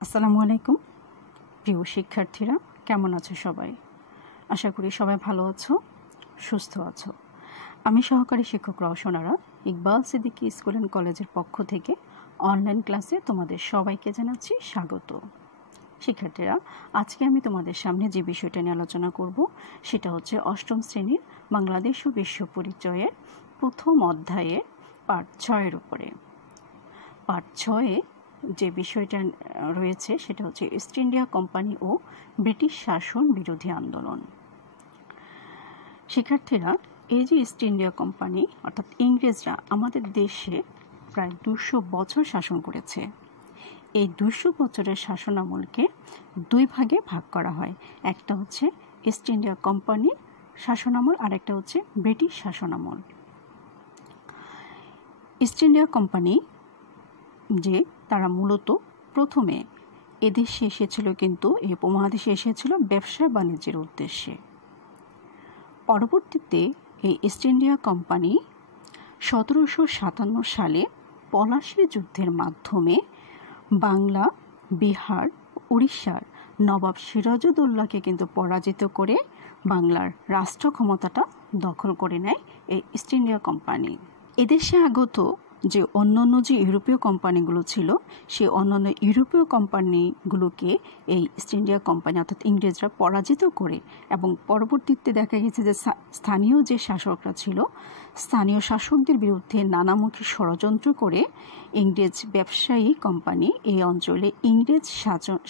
আসসালামু আলাইকুম প্রিয় শিক্ষার্থীরা, কেমন আছো সবাই? আশা করি সবাই ভালো আছো, সুস্থ আছো। আমি সহকারী শিক্ষক রওশনারা ইকবাল সিদ্দিকী স্কুল অ্যান্ড কলেজের পক্ষ থেকে অনলাইন ক্লাসে তোমাদের সবাইকে জানাচ্ছি স্বাগত। শিক্ষার্থীরা, আজকে আমি তোমাদের সামনে যে বিষয়টা নিয়ে আলোচনা করব সেটা হচ্ছে অষ্টম শ্রেণীর বাংলাদেশ ও বিশ্ব পরিচয়ের প্রথম অধ্যায়ে পাঠ 6-এর উপরে। পাঠ 6-এ যে বিষয়টা রয়েছে সেটা হচ্ছে ইস্ট ইন্ডিয়া কোম্পানি ও ব্রিটিশ শাসন বিরোধী আন্দোলন। শিক্ষার্থীরা, এই যে ইস্ট ইন্ডিয়া কোম্পানি অর্থাৎ ইংরেজরা আমাদের দেশে প্রায় 200 বছর শাসন করেছে। এই 200 বছরের শাসনামলকে দুই ভাগে ভাগ করা হয়। একটা হচ্ছে ইস্ট ইন্ডিয়া কোম্পানির শাসনামল আর একটা হচ্ছে ব্রিটিশ শাসনামল। ইস্ট ইন্ডিয়া কোম্পানি যে তারা মূলত প্রথমে এদেশে এসেছিল, কিন্তু এই উপমহাদেশে এসেছিল ব্যবসা বাণিজ্যের উদ্দেশ্যে। পরবর্তীতে এই ইস্ট ইন্ডিয়া কোম্পানি 1757 সালে পলাশী যুদ্ধের মাধ্যমে বাংলা, বিহার, উড়িষ্যার নবাব সিরাজউদ্দৌলাকে কিন্তু পরাজিত করে বাংলার রাষ্ট্র ক্ষমতাটা দখল করে নেয় এই ইস্ট ইন্ডিয়া কোম্পানি। এদেশে আগত যে অন্যান্য যে ইউরোপীয় কোম্পানিগুলো ছিল, সেই অন্যান্য ইউরোপীয় কোম্পানিগুলোকে এই ইস্ট ইন্ডিয়া কোম্পানি অর্থাৎ ইংরেজরা পরাজিত করে এবং পরবর্তীতে দেখা গেছে যে স্থানীয় যে শাসকরা ছিল, স্থানীয় শাসকদের বিরুদ্ধে নানামুখী ষড়যন্ত্র করে ইংরেজ ব্যবসায়ী কোম্পানি এই অঞ্চলে ইংরেজ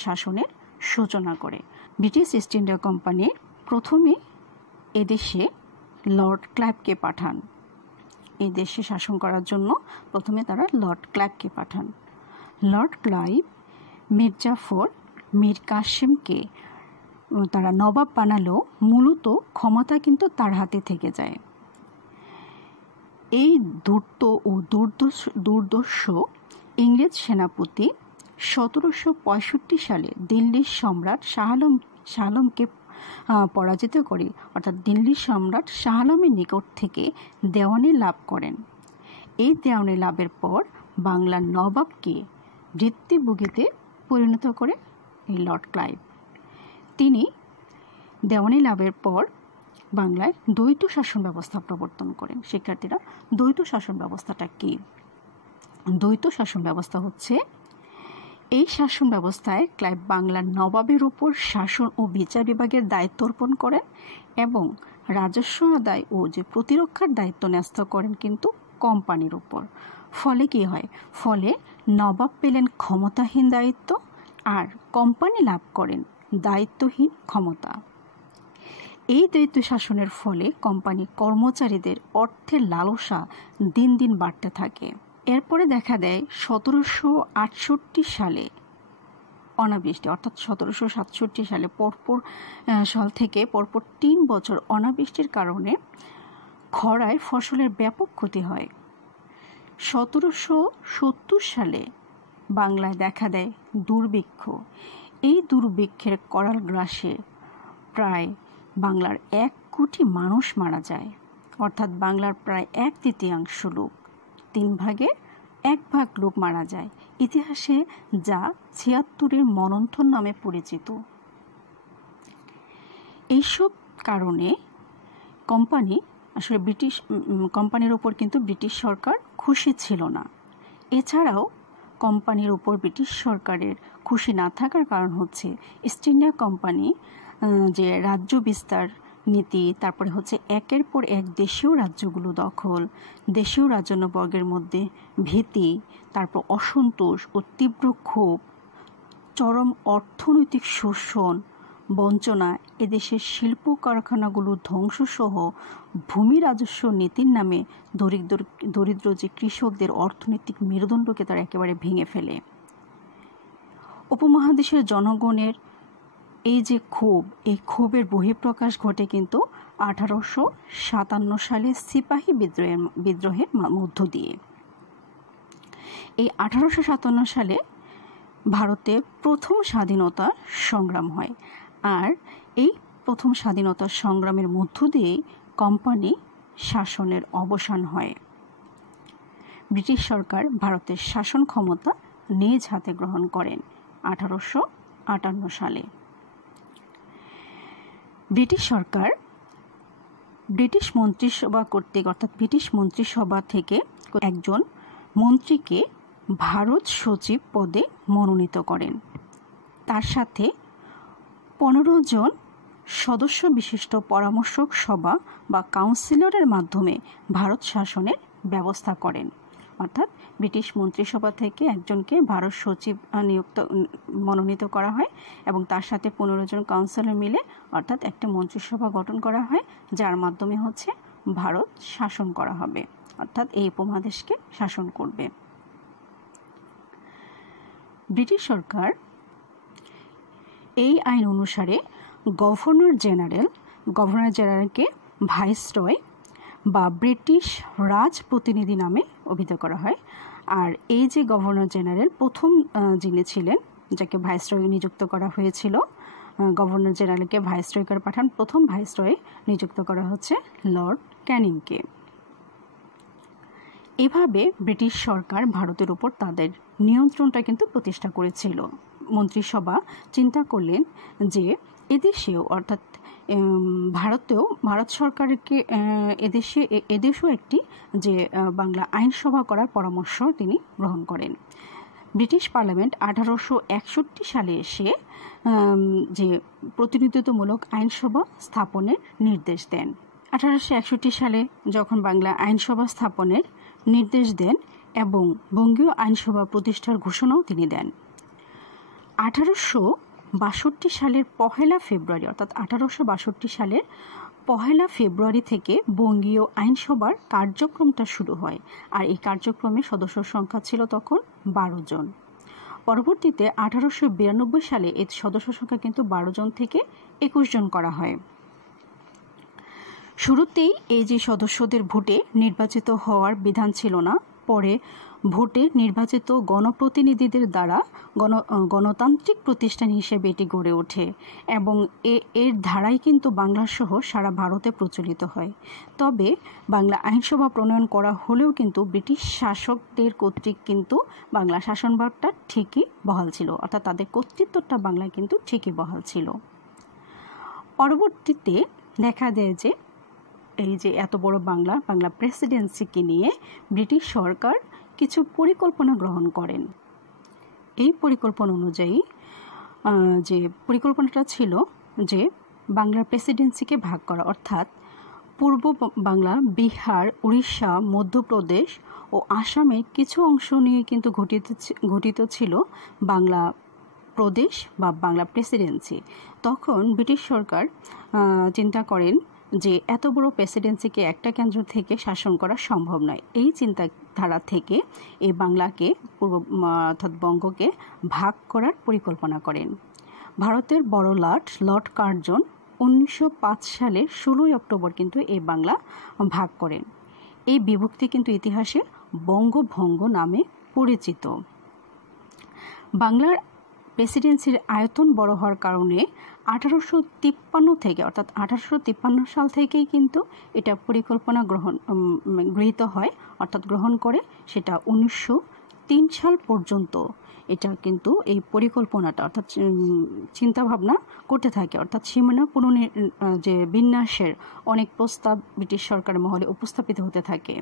শাসনের সূচনা করে। ব্রিটিশ ইস্ট ইন্ডিয়া কোম্পানি প্রথমে এদেশে লর্ড ক্লাইভকে পাঠান। এই দেশে শাসন করার জন্য প্রথমে তারা লর্ড ক্লাইভকে পাঠান। লর্ড ক্লাইভ মীর জাফর, মীর কাসেমকে তারা নবাব বানালেও মূলত ক্ষমতা কিন্তু তার হাতে থেকে যায়। এই ধূর্ত ও দুর্দর্শ ইংরেজ সেনাপতি 1765 সালে দিল্লির সম্রাট শাহ আলমকে পরাজিত করে, অর্থাৎ দিল্লির সম্রাট শাহ আলমের নিকট থেকে দেওয়ানি লাভ করেন। এই দেওয়ানি লাভের পর বাংলার নবাবকে ঋত্বিভোগীতে পরিণত করে এই লর্ড ক্লাইভ। তিনি দেওয়ানি লাভের পর বাংলায় দ্বৈত শাসন ব্যবস্থা প্রবর্তন করেন। শিক্ষার্থীরা, দ্বৈত শাসন ব্যবস্থাটা কি? দ্বৈত শাসন ব্যবস্থা হচ্ছে এই শাসন ব্যবস্থায় ক্লাইভ বাংলার নবাবের উপর শাসন ও বিচার বিভাগের দায়িত্ব অর্পণ করেন এবং রাজস্ব আদায় ও যে প্রতিরক্ষার দায়িত্ব ন্যস্ত করেন কিন্তু কোম্পানির উপর। ফলে কি হয়? ফলে নবাব পেলেন ক্ষমতাহীন দায়িত্ব আর কোম্পানি লাভ করেন দায়িত্বহীন ক্ষমতা। এই দ্বৈত শাসনের ফলে কোম্পানি কর্মচারীদের অর্থের লালসা দিন দিন বাড়তে থাকে। এরপরে দেখা দেয় 1768 সালে অনাবৃষ্টি, অর্থাৎ 1767 সালে সাল থেকে পরপর 3 বছর অনাবৃষ্টির কারণে খরায় ফসলের ব্যাপক ক্ষতি হয়। 1770 সালে বাংলায় দেখা দেয় দুর্ভিক্ষ। এই দুর্ভিক্ষের করাল গ্রাসে প্রায় বাংলার 1 কোটি মানুষ মারা যায়, অর্থাৎ বাংলার প্রায় 1/3 লোক, 3 ভাগের 1 ভাগ লোক মারা যায়। ইতিহাসে যা 76-এর মন্বন্থর নামে পরিচিত। এইসব কারণে কোম্পানির উপর কিন্তু ব্রিটিশ সরকার খুশি ছিল না। এছাড়াও কোম্পানির উপর ব্রিটিশ সরকারের খুশি না থাকার কারণ হচ্ছে ইস্ট ইন্ডিয়া কোম্পানি যে রাজ্য বিস্তার নীতি, তারপরে হচ্ছে একের পর এক দেশীয় রাজ্যগুলো দখল, দেশীয় রাজন্যবর্গের মধ্যে ভীতি, তারপর অসন্তোষ ও তীব্র ক্ষোভ, চরম অর্থনৈতিক শোষণ, বঞ্চনা, এদেশের শিল্প কারখানাগুলো ধ্বংসসহ ভূমি রাজস্ব নীতির নামে দরিদ্র যে কৃষকদের অর্থনৈতিক মেরুদণ্ডকে তারা একেবারে ভেঙে ফেলে। উপমহাদেশের জনগণের এই যে ক্ষোভ, এই ক্ষোভের বহিঃপ্রকাশ ঘটে কিন্তু 1857 সালে সিপাহী বিদ্রোহের মধ্য দিয়ে। এই 1857 সালে ভারতে প্রথম স্বাধীনতা সংগ্রাম হয়, আর এই প্রথম স্বাধীনতা সংগ্রামের মধ্য দিয়েই কোম্পানি শাসনের অবসান হয়। ব্রিটিশ সরকার ভারতের শাসন ক্ষমতা নিজ হাতে গ্রহণ করেন 1858 সালে। ব্রিটিশ সরকার ব্রিটিশ মন্ত্রিসভা কর্তৃক অর্থাৎ ব্রিটিশ মন্ত্রিসভা থেকে একজন মন্ত্রীকে ভারত সচিব পদে মনোনীত করেন। তার সাথে 15 জন সদস্য বিশিষ্ট পরামর্শক সভা বা কাউন্সিলরের মাধ্যমে ভারত শাসনের ব্যবস্থা করেন। অর্থাৎ ব্রিটিশ মন্ত্রিসভা থেকে একজনকে ভারত সচিব মনোনীত করা হয় এবং তার সাথে 15 জন কাউন্সিলর মিলে অর্থাৎ একটা মন্ত্রিসভা গঠন করা হয়, যার মাধ্যমে ভারত শাসন করা হবে, অর্থাৎ এই উপমহাদেশকে শাসন করবে। ব্রিটিশ সরকার এই আইন অনুসারে গভর্নর জেনারেলকে ভাইসরয় বা ব্রিটিশ রাজপ্রতিনিধি নামে অভিহিত করা হয়। আর এই যে গভর্নর জেনারেল প্রথম যিনি ছিলেন, যাকে ভাইসরয় নিযুক্ত করা হয়েছিল, গভর্নর জেনারেলকে ভাইসরয় করে পাঠান, প্রথম ভাইসরয় নিযুক্ত করা হচ্ছে লর্ড ক্যানিংকে। এভাবে ব্রিটিশ সরকার ভারতের উপর তাদের নিয়ন্ত্রণটা কিন্তু প্রতিষ্ঠা করেছিল। মন্ত্রিসভা চিন্তা করলেন যে এদেশেও অর্থাৎ ভারত সরকারকে এদেশেও একটি যে বাংলা আইনসভা করার পরামর্শ তিনি গ্রহণ করেন। ব্রিটিশ পার্লামেন্ট 1861 সালে এসে যে প্রতিনিধিত্বমূলক আইনসভা স্থাপনের নির্দেশ দেন। 1861 সালে যখন বাংলা আইনসভা স্থাপনের নির্দেশ দেন এবং বঙ্গীয় আইনসভা প্রতিষ্ঠার ঘোষণাও তিনি দেন। 1862 সালের 1 ফেব্রুয়ারি অর্থাৎ 1862 সালের 1 ফেব্রুয়ারি থেকে বঙ্গীয় আইনসভার কার্যক্রমটা শুরু হয়। আর এই কার্যক্রমে সদস্য সংখ্যা ছিল তখন 12 জন। পরবর্তীতে 1892 সালে এই সদস্য সংখ্যা কিন্তু 12 জন থেকে 21 জন করা হয়। শুরুতেই এই যে সদস্যদের ভোটে নির্বাচিত হওয়ার বিধান ছিল না, পরে ভোটে নির্বাচিত গণপ্রতিনিধিদের দ্বারা গণতান্ত্রিক প্রতিষ্ঠান হিসেবে এটি গড়ে ওঠে এবং এর ধারাই কিন্তু বাংলাসহ সারা ভারতে প্রচলিত হয়। তবে বাংলা আইনসভা প্রণয়ন করা হলেও কিন্তু ব্রিটিশ শাসকদের কর্তৃক কিন্তু বাংলা শাসনভারটা ঠিকই বহাল ছিল, অর্থাৎ তাদের কর্তৃত্বটা বাংলায় কিন্তু ঠিকই বহাল ছিল। পরবর্তীতে দেখা যায় যে এই যে এত বড় বাংলা প্রেসিডেন্সিকে নিয়ে ব্রিটিশ সরকার কিছু পরিকল্পনা গ্রহণ করেন। এই পরিকল্পনা অনুযায়ী যে পরিকল্পনাটা ছিল যে বাংলার প্রেসিডেন্সিকে ভাগ করা, অর্থাৎ পূর্ব বাংলা, বিহার, উড়িষ্যা, মধ্যপ্রদেশ ও আসামের কিছু অংশ নিয়ে কিন্তু গঠিত ছিল বাংলা প্রদেশ বা বাংলা প্রেসিডেন্সি। তখন ব্রিটিশ সরকার চিন্তা করেন যে এত বড় প্রেসিডেন্সিকে একটা কেন্দ্র থেকে শাসন করা সম্ভব নয়। এই চিন্তাধারা থেকে এই বাংলাকে অর্থাৎ বঙ্গকে ভাগ করার পরিকল্পনা করেন। ভারতের বড় লর্ড কার্জন 1905 সালের 16 অক্টোবর কিন্তু এই বাংলা ভাগ করেন। এই বিভক্তি কিন্তু ইতিহাসে বঙ্গভঙ্গ নামে পরিচিত। বাংলার প্রেসিডেন্সির আয়তন বড় হওয়ার কারণে 1853 থেকে অর্থাৎ 1853 সাল থেকেই কিন্তু এটা পরিকল্পনা গৃহীত হয়, অর্থাৎ গ্রহণ করে সেটা 1903 সাল পর্যন্ত এটা কিন্তু এই পরিকল্পনাটা অর্থাৎ চিন্তাভাবনা করতে থাকে, অর্থাৎ সীমানা যে বিন্যাসের অনেক প্রস্তাব ব্রিটিশ সরকারের মহলে উপস্থাপিত হতে থাকে।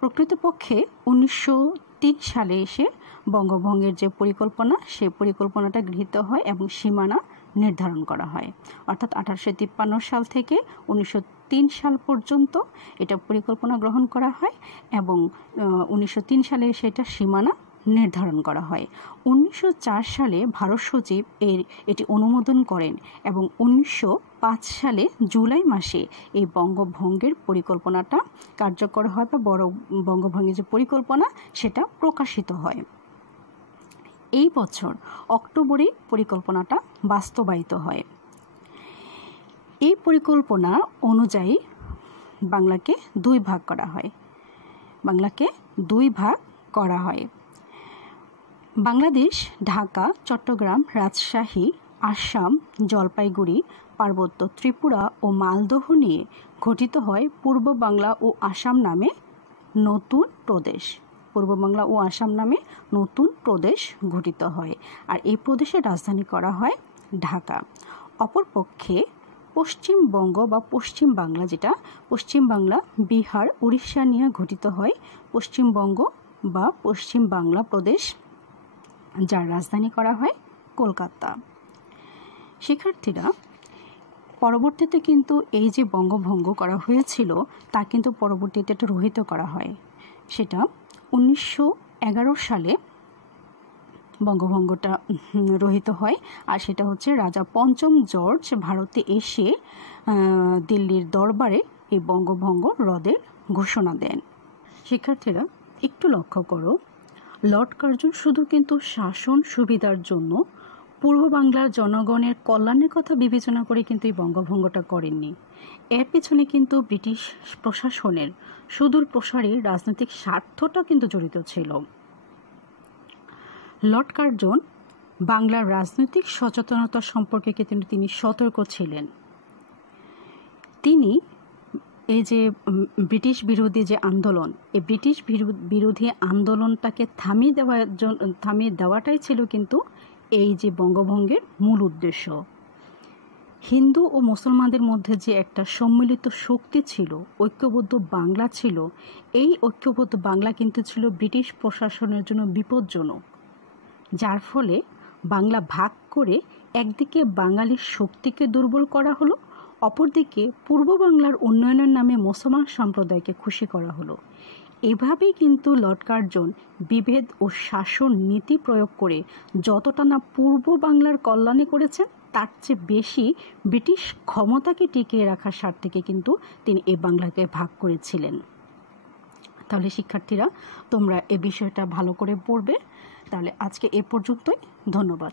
প্রকৃতপক্ষে 1903 সালে এসে বঙ্গভঙ্গের যে পরিকল্পনা, সেই পরিকল্পনাটা গৃহীত হয় এবং সীমানা নির্ধারণ করা হয়। অর্থাৎ 1853 সাল থেকে 1903 সাল পর্যন্ত এটা পরিকল্পনা গ্রহণ করা হয় এবং 1903 সালে সেটা সীমানা নির্ধারণ করা হয়। 1904 সালে ভারত সচিব এটি অনুমোদন করেন এবং 1905 সালে জুলাই মাসে এই বঙ্গভঙ্গের পরিকল্পনাটা কার্যকর হয় বা বঙ্গভঙ্গের যে পরিকল্পনা সেটা প্রকাশিত হয়। এই বছর অক্টোবরে পরিকল্পনাটা বাস্তবায়িত হয়। এই পরিকল্পনা অনুযায়ী বাংলাকে দুই ভাগ করা হয়। বাংলাদেশ ঢাকা, চট্টগ্রাম, রাজশাহী, আসাম, জলপাইগুড়ি, পার্বত্য ত্রিপুরা ও মালদহ নিয়ে গঠিত হয় পূর্ব বাংলা ও আসাম নামে নতুন প্রদেশ। পূর্ব বাংলা ও আসাম নামে নতুন প্রদেশ গঠিত হয়, আর এই প্রদেশের রাজধানী করা হয় ঢাকা। অপরপক্ষে পশ্চিমবঙ্গ বা পশ্চিম বাংলা, যেটা পশ্চিম বাংলা, বিহার, উড়িষ্যা নিয়ে গঠিত হয় পশ্চিমবঙ্গ বা পশ্চিম বাংলা প্রদেশ, যার রাজধানী করা হয় কলকাতা। শিক্ষার্থীরা, পরবর্তীতে কিন্তু এই যে বঙ্গভঙ্গ করা হয়েছিল তা কিন্তু পরবর্তীতে এটা রহিত করা হয়। সেটা 1911 সালে বঙ্গভঙ্গটা রহিত হয়, আর সেটা হচ্ছে রাজা পঞ্চম জর্জ ভারতে এসে দিল্লির দরবারে এই বঙ্গভঙ্গ রদের ঘোষণা দেন। শিক্ষার্থীরা, একটু লক্ষ্য করো, লর্ড কার্জন শুধু কিন্তু শাসন সুবিধার জন্য পূর্ব বাংলার জনগণের কল্যাণের কথা বিবেচনা করে কিন্তু এই বঙ্গভঙ্গটা করেননি। এর পেছনে কিন্তু ব্রিটিশ প্রশাসনের সুদূর প্রসারী রাজনৈতিক স্বার্থটা কিন্তু জড়িত ছিল। লর্ড কার্জন বাংলার রাজনৈতিক সচেতনতা সম্পর্কে কিন্তু তিনি সতর্ক ছিলেন। তিনি এই যে ব্রিটিশ বিরোধী যে আন্দোলন, এই ব্রিটিশ বিরোধী আন্দোলনটাকে থামিয়ে দেওয়াটাই ছিল কিন্তু এই যে বঙ্গভঙ্গের মূল উদ্দেশ্য। হিন্দু ও মুসলমানদের মধ্যে যে একটা সম্মিলিত শক্তি ছিল, ঐক্যবদ্ধ বাংলা ছিল, এই ঐক্যবদ্ধ বাংলা কিন্তু ছিল ব্রিটিশ প্রশাসনের জন্য বিপজ্জনক, যার ফলে বাংলা ভাগ করে একদিকে বাঙালির শক্তিকে দুর্বল করা হলো, অপরদিকে পূর্ব বাংলার উন্নয়নের নামে মুসলমান সম্প্রদায়কে খুশি করা হলো। এভাবেই কিন্তু লর্ড কার্জন বিভেদ ও শাসন নীতি প্রয়োগ করে যতটা না পূর্ব বাংলার কল্যাণে করেছেন, তার চেয়ে বেশি ব্রিটিশ ক্ষমতাকে টিকিয়ে রাখার স্বার্থে কিন্তু তিনি এই বাংলাকে ভাগ করেছিলেন। তাহলে শিক্ষার্থীরা, তোমরা এ বিষয়টা ভালো করে পড়বে। তাহলে আজকে এ পর্যন্তই, ধন্যবাদ।